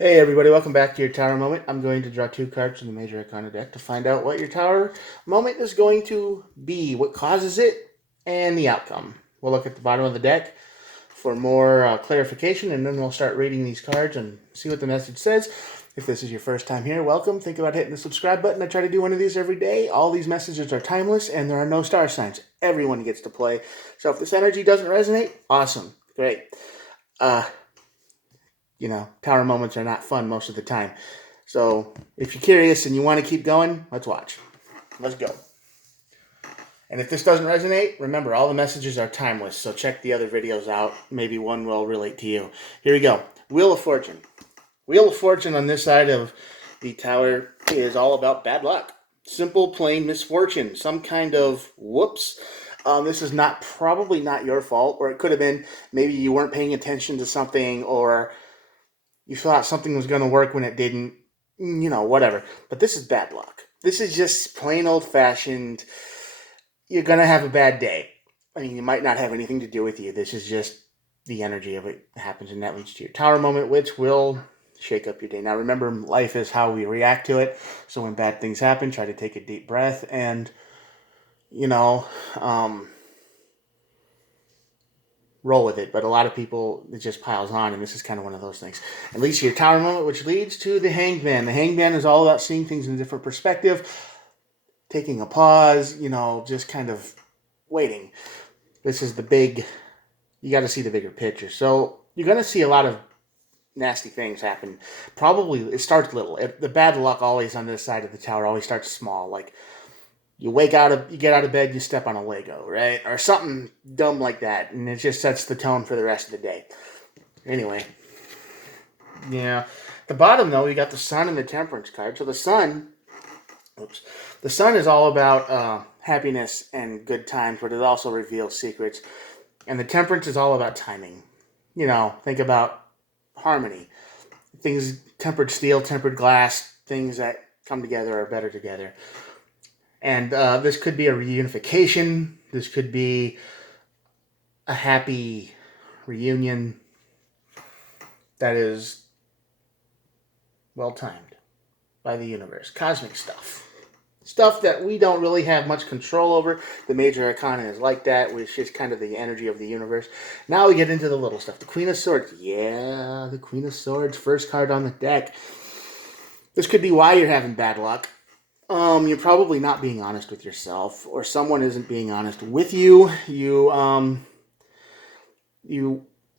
Hey everybody, welcome back to your Tower Moment. I'm going to draw two cards from the Major Arcana deck to find out what your Tower Moment is going to be, what causes it, and the outcome. We'll look at the bottom of the deck for more clarification, and then we'll start reading these cards and see what the message says. If this is your first time here, welcome. Think about hitting the subscribe button. I try to do one of these every day. All these messages are timeless, and there are no star signs. Everyone gets to play. So if this energy doesn't resonate, awesome. Great. Tower moments are not fun most of the time. So if you're curious and you want to keep going, let's watch. Let's go. And if this doesn't resonate, remember, all the messages are timeless, so check the other videos out. Maybe one will relate to you. Here we go. Wheel of Fortune. Wheel of Fortune on this side of the tower is all about bad luck. Simple, plain misfortune. Some kind of whoops. This is probably not your fault, or it could have been maybe you weren't paying attention to something, or you thought something was going to work when it didn't, whatever. But this is bad luck. This is just plain old-fashioned, you're going to have a bad day. I mean, it might not have anything to do with you. This is just the energy of it happens, and that leads to your Tower Moment, which will shake up your day. Now, remember, life is how we react to it. So when bad things happen, try to take a deep breath and, roll with it. But a lot of people, it just piles on, and this is kind of one of those things. It leads to your Tower Moment, which leads to the Hanged Man. The Hanged Man is all about seeing things in a different perspective, taking a pause, just kind of waiting. This is the big, you got to see the bigger picture. So you're going to see a lot of nasty things happen. Probably, it starts little. The bad luck always on this side of the tower always starts small. Like, you get out of bed, you step on a Lego, right? Or something dumb like that, and it just sets the tone for the rest of the day. Anyway, yeah. The bottom, though, you got the Sun and the Temperance card. So the Sun is all about happiness and good times, but it also reveals secrets. And the Temperance is all about timing. Think about harmony. Things, tempered steel, tempered glass, things that come together are better together. And this could be a reunification. This could be a happy reunion that is well timed by the universe. Cosmic stuff. Stuff that we don't really have much control over. The Major Arcana is like that, which is kind of the energy of the universe. Now we get into the little stuff. The Queen of Swords. Yeah, the Queen of Swords. First card on the deck. This could be why you're having bad luck. You're probably not being honest with yourself, or someone isn't being honest with you.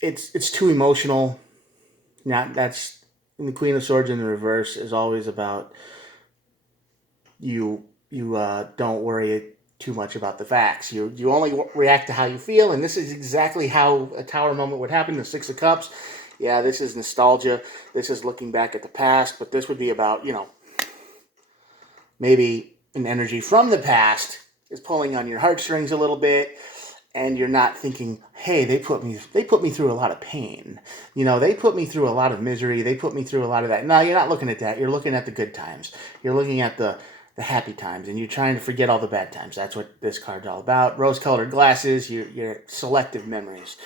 It's too emotional. That's in the Queen of Swords in the reverse is always about you don't worry too much about the facts. You only react to how you feel, and this is exactly how a Tower Moment would happen. The Six of Cups. Yeah, this is nostalgia. This is looking back at the past, but this would be about, maybe an energy from the past is pulling on your heartstrings a little bit, and you're not thinking, hey, they put me through a lot of pain. They put me through a lot of misery. They put me through a lot of that. No, you're not looking at that. You're looking at the good times. You're looking at the happy times, and you're trying to forget all the bad times. That's what this card's all about. Rose-colored glasses, your selective memories.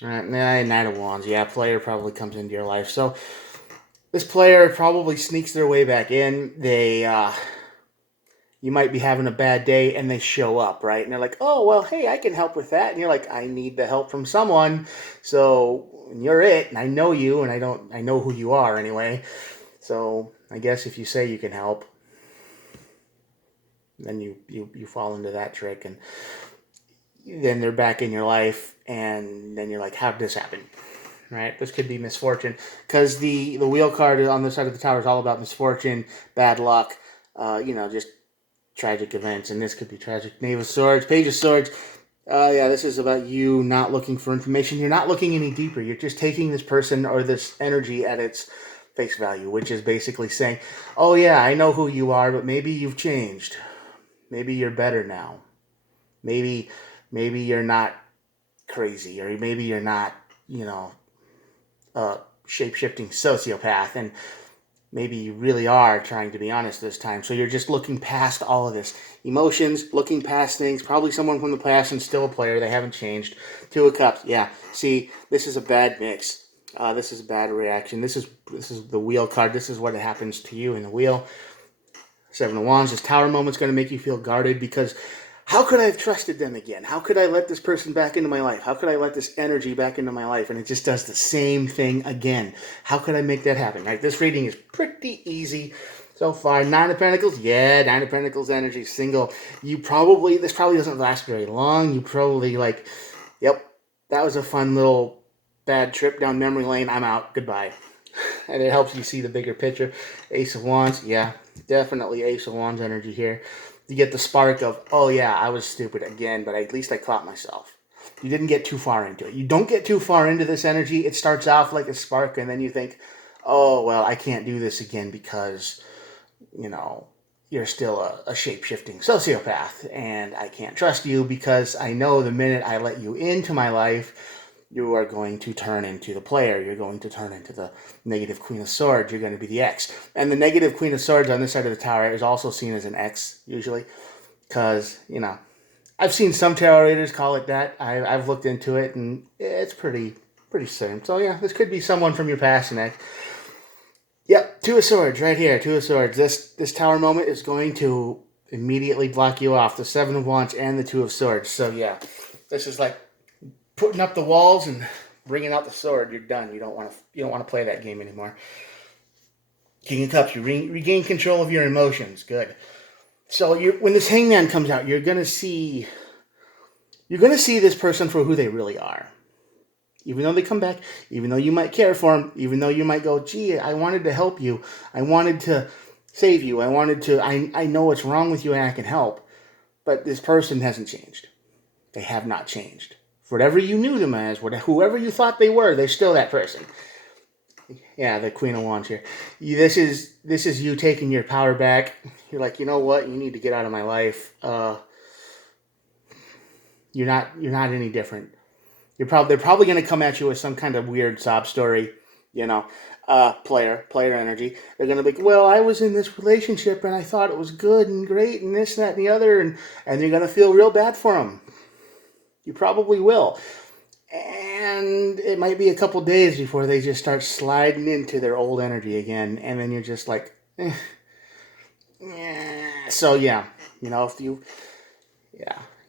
Knight of Wands. Yeah, player probably comes into your life. So this player probably sneaks their way back in. You might be having a bad day, and they show up, right? And they're like, oh, well, hey, I can help with that. And you're like, I need the help from someone. So you're it, and I know you, and I know who you are anyway. So I guess if you say you can help, then you fall into that trick, and then they're back in your life, and then you're like, how did this happen? Right? This could be misfortune, because the wheel card on this side of the tower is all about misfortune, bad luck, just tragic events, and this could be tragic. Knave of Swords, Page of Swords. Yeah, this is about you not looking for information. You're not looking any deeper. You're just taking this person or this energy at its face value, which is basically saying, oh yeah, I know who you are, but maybe you've changed. Maybe you're better now. Maybe you're not crazy, or maybe you're not, a shape-shifting sociopath, and maybe you really are trying to be honest this time. So you're just looking past all of this. Emotions, looking past things. Probably someone from the past and still a player. They haven't changed. Two of Cups. Yeah. See, this is a bad mix. This is a bad reaction. This is the wheel card. This is what happens to you in the wheel. Seven of Wands. This tower moment's going to make you feel guarded because how could I have trusted them again? How could I let this person back into my life? How could I let this energy back into my life? And it just does the same thing again. How could I make that happen? Right? This reading is pretty easy so far. Nine of Pentacles. Yeah, Nine of Pentacles energy. Single. This probably doesn't last very long. You probably like, yep, that was a fun little bad trip down memory lane. I'm out. Goodbye. And it helps you see the bigger picture. Ace of Wands. Yeah, definitely Ace of Wands energy here. You get the spark of, oh yeah, I was stupid again, but at least I caught myself. You didn't get too far into it. You don't get too far into this energy. It starts off like a spark, and then you think, oh, well, I can't do this again because, you're still a shape-shifting sociopath, and I can't trust you because I know the minute I let you into my life, you are going to turn into the player. You're going to turn into the negative Queen of Swords. You're going to be the X. And the negative Queen of Swords on this side of the tower is also seen as an X, usually. Because, I've seen some tarot readers call it that. I've looked into it, and it's pretty same. So, yeah, this could be someone from your past and X. Yep, Two of Swords right here. Two of Swords. This tower moment is going to immediately block you off. The Seven of Wands and the Two of Swords. So, yeah, this is like putting up the walls and bringing out the sword. You're done. You don't want to play that game anymore. King of Cups. You regain control of your emotions. Good. So when this Hangman comes out, you're gonna see this person for who they really are. Even though they come back, even though you might care for them, even though you might go, gee, I wanted to help you, I wanted to save you, I know what's wrong with you and I can help, but this person hasn't changed. They have not changed. Whatever you knew them as, whoever you thought they were, they're still that person. Yeah, the Queen of Wands here. This is you taking your power back. You're like, you know what? You need to get out of my life. You're not any different. They're probably going to come at you with some kind of weird sob story, player energy. They're going to be like, well, I was in this relationship and I thought it was good and great and this, that, and the other, and you're going to feel real bad for them. You probably will. And it might be a couple days before they just start sliding into their old energy again, and then you're just like, So, yeah, you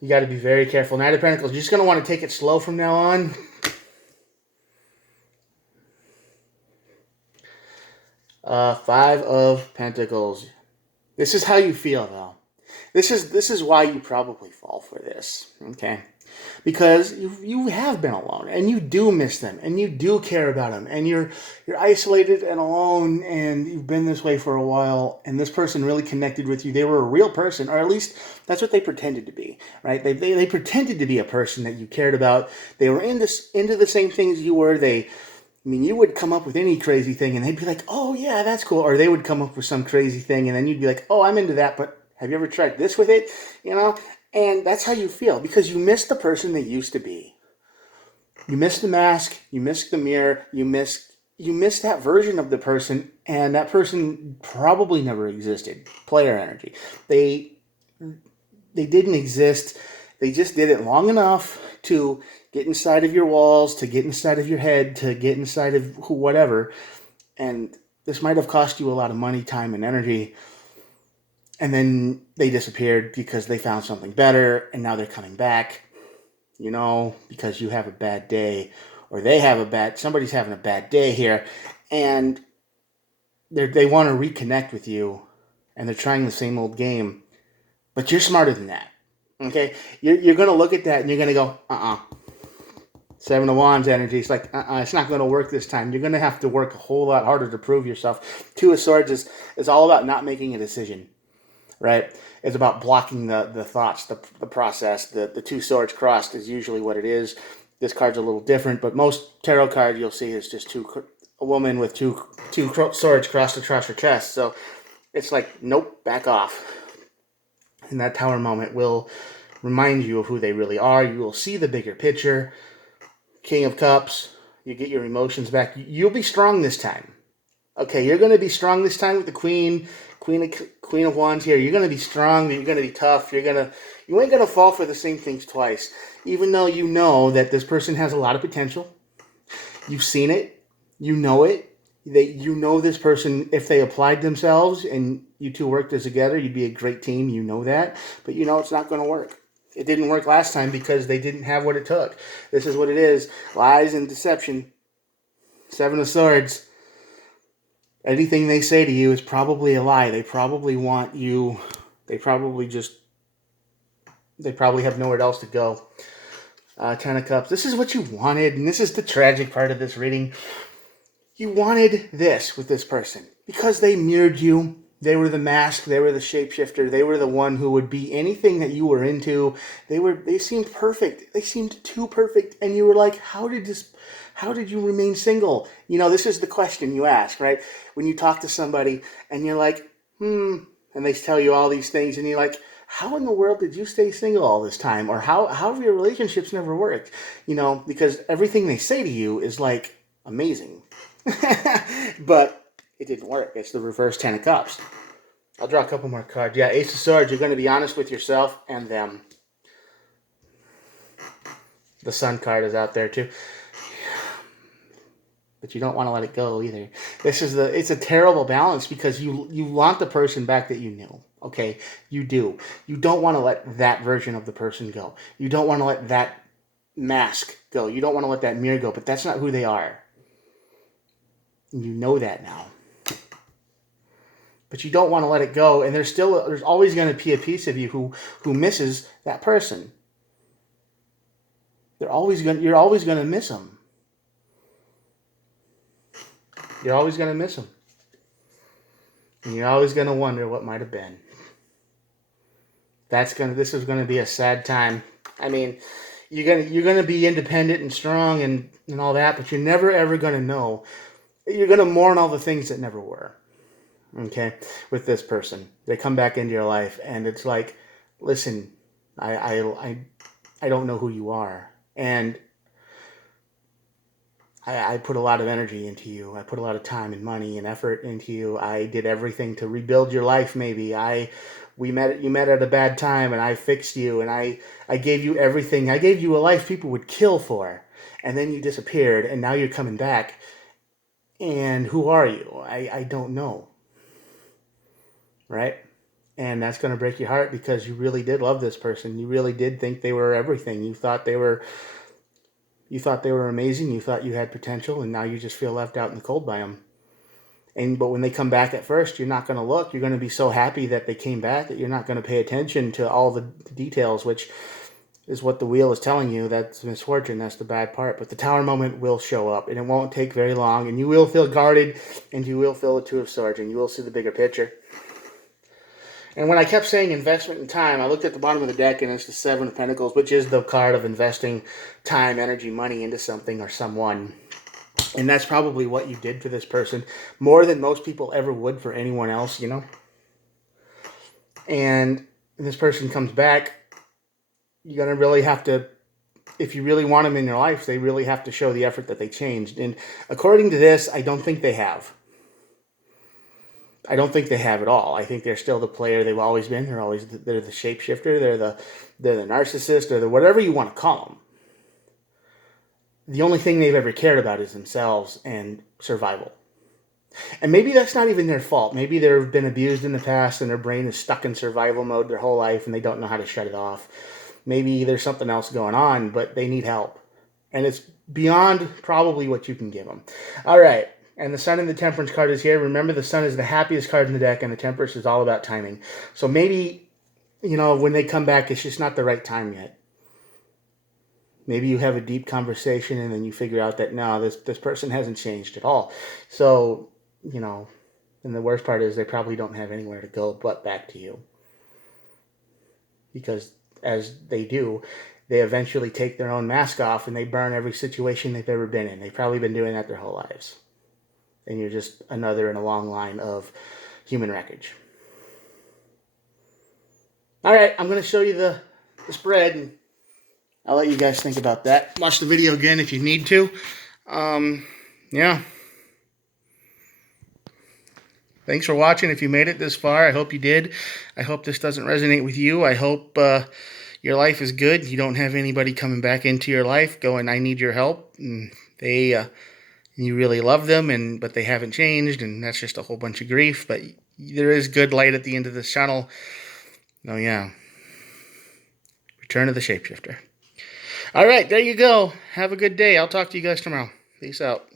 got to be very careful. Knight of Pentacles, you're just going to want to take it slow from now on. Five of Pentacles. This is how you feel, though. This is why you probably fall for this, okay? Because you have been alone, and you do miss them, and you do care about them, and you're isolated and alone, and you've been this way for a while, and this person really connected with you. They were a real person, or at least that's what they pretended to be, right? They pretended to be a person that you cared about. They were into the same things you were. You would come up with any crazy thing, and they'd be like, oh, yeah, that's cool. Or they would come up with some crazy thing, and then you'd be like, oh, I'm into that, but have you ever tried this with it? And that's how you feel, because you miss the person they used to be. You miss the mask, you miss the mirror, you miss that version of the person, and that person probably never existed. Player energy. They didn't exist. They just did it long enough to get inside of your walls, to get inside of your head, to get inside of whatever. And this might have cost you a lot of money, time, and energy. And then they disappeared because they found something better, and now they're coming back, because you have a bad day, or somebody's having a bad day here, and they want to reconnect with you, and they're trying the same old game, but you're smarter than that, okay? You're going to look at that, and you're going to go, Seven of Wands energy. It's like, it's not going to work this time. You're going to have to work a whole lot harder to prove yourself. Two of Swords is all about not making a decision. Right? It's about blocking the thoughts, the process. The two swords crossed is usually what it is. This card's a little different, but most tarot card you'll see is just a woman with two swords crossed across her chest. So it's like, nope, back off. And that tower moment will remind you of who they really are. You will see the bigger picture. King of Cups, you get your emotions back. You'll be strong this time. Okay, you're going to be strong this time with the Queen of Wands here. You're going to be strong. You're going to be tough. You ain't going to fall for the same things twice. Even though you know that this person has a lot of potential. You've seen it. You know it. You know this person, if they applied themselves and you two worked as together, you'd be a great team. You know that. But you know it's not going to work. It didn't work last time because they didn't have what it took. This is what it is. Lies and deception. Seven of Swords. Anything they say to you is probably a lie. They probably want you. They probably have nowhere else to go. Ten of Cups. This is what you wanted, and this is the tragic part of this reading. You wanted this with this person because they mirrored you. They were the mask. They were the shapeshifter. They were the one who would be anything that you were into. They seemed perfect. They seemed too perfect, and you were like, how did you remain single? You know, this is the question you ask, right? When you talk to somebody and you're like, and they tell you all these things, and you're like, how in the world did you stay single all this time? Or how have your relationships never worked? You know, because everything they say to you is like amazing. But it didn't work. It's the reverse Ten of Cups. I'll draw a couple more cards. Yeah, Ace of Swords. You're going to be honest with yourself and them. The Sun card is out there too. But you don't want to let it go either. It's a terrible balance because you want the person back that you knew. Okay, you do. You don't want to let that version of the person go. You don't want to let that mask go. You don't want to let that mirror go. But that's not who they are. And you know that now. But you don't want to let it go. And there's always going to be a piece of you who misses that person. You're always going to miss them. You're always going to miss them. And you're always going to wonder what might have been. This is going to be a sad time. I mean, you're going to be independent and strong and all that, but you're never ever going to know. You're going to mourn all the things that never were. Okay? With this person. They come back into your life and it's like, listen, I don't know who you are. And I put a lot of energy into you. I put a lot of time and money and effort into you. I did everything to rebuild your life maybe. You met at a bad time and I fixed you and I gave you everything. I gave you a life people would kill for. And then you disappeared and now you're coming back. And who are you? I don't know. Right? And that's going to break your heart because you really did love this person. You really did think they were everything. You thought they were amazing. You thought you had potential, and now you just feel left out in the cold by them. But when they come back at first, you're not going to look. You're going to be so happy that they came back that you're not going to pay attention to all the details, which is what the wheel is telling you. That's misfortune. That's the bad part. But the Tower moment will show up, and it won't take very long, and you will feel guarded, and you will feel the Two of Swords, and you will see the bigger picture. And when I kept saying investment and time, I looked at the bottom of the deck, and it's the Seven of Pentacles, which is the card of investing time, energy, money into something or someone. And that's probably what you did for this person, more than most people ever would for anyone else, you know? And this person comes back, you're going to really have to, if you really want them in your life, they really have to show the effort that they changed. And according to this, I don't think they have. I don't think they have at all. I think they're still the player they've always been. They're the shapeshifter. They're the narcissist. They're the whatever you want to call them. The only thing they've ever cared about is themselves and survival. And maybe that's not even their fault. Maybe they've been abused in the past and their brain is stuck in survival mode their whole life and they don't know how to shut it off. Maybe there's something else going on, but they need help. And it's beyond probably what you can give them. All right. And the Sun and the Temperance card is here. Remember, the Sun is the happiest card in the deck, and the Temperance is all about timing. So maybe, when they come back, it's just not the right time yet. Maybe you have a deep conversation, and then you figure out that, no, this person hasn't changed at all. So, and the worst part is they probably don't have anywhere to go but back to you. Because as they do, they eventually take their own mask off, and they burn every situation they've ever been in. They've probably been doing that their whole lives. And you're just another in a long line of human wreckage. All right, I'm going to show you the spread, and I'll let you guys think about that. Watch the video again if you need to. Yeah. Thanks for watching. If you made it this far, I hope you did. I hope this doesn't resonate with you. I hope your life is good. You don't have anybody coming back into your life going, I need your help. And they you really love them, but they haven't changed, and that's just a whole bunch of grief. But there is good light at the end of this tunnel. Oh yeah, Return of the Shapeshifter. All right, there you go. Have a good day. I'll talk to you guys tomorrow. Peace out.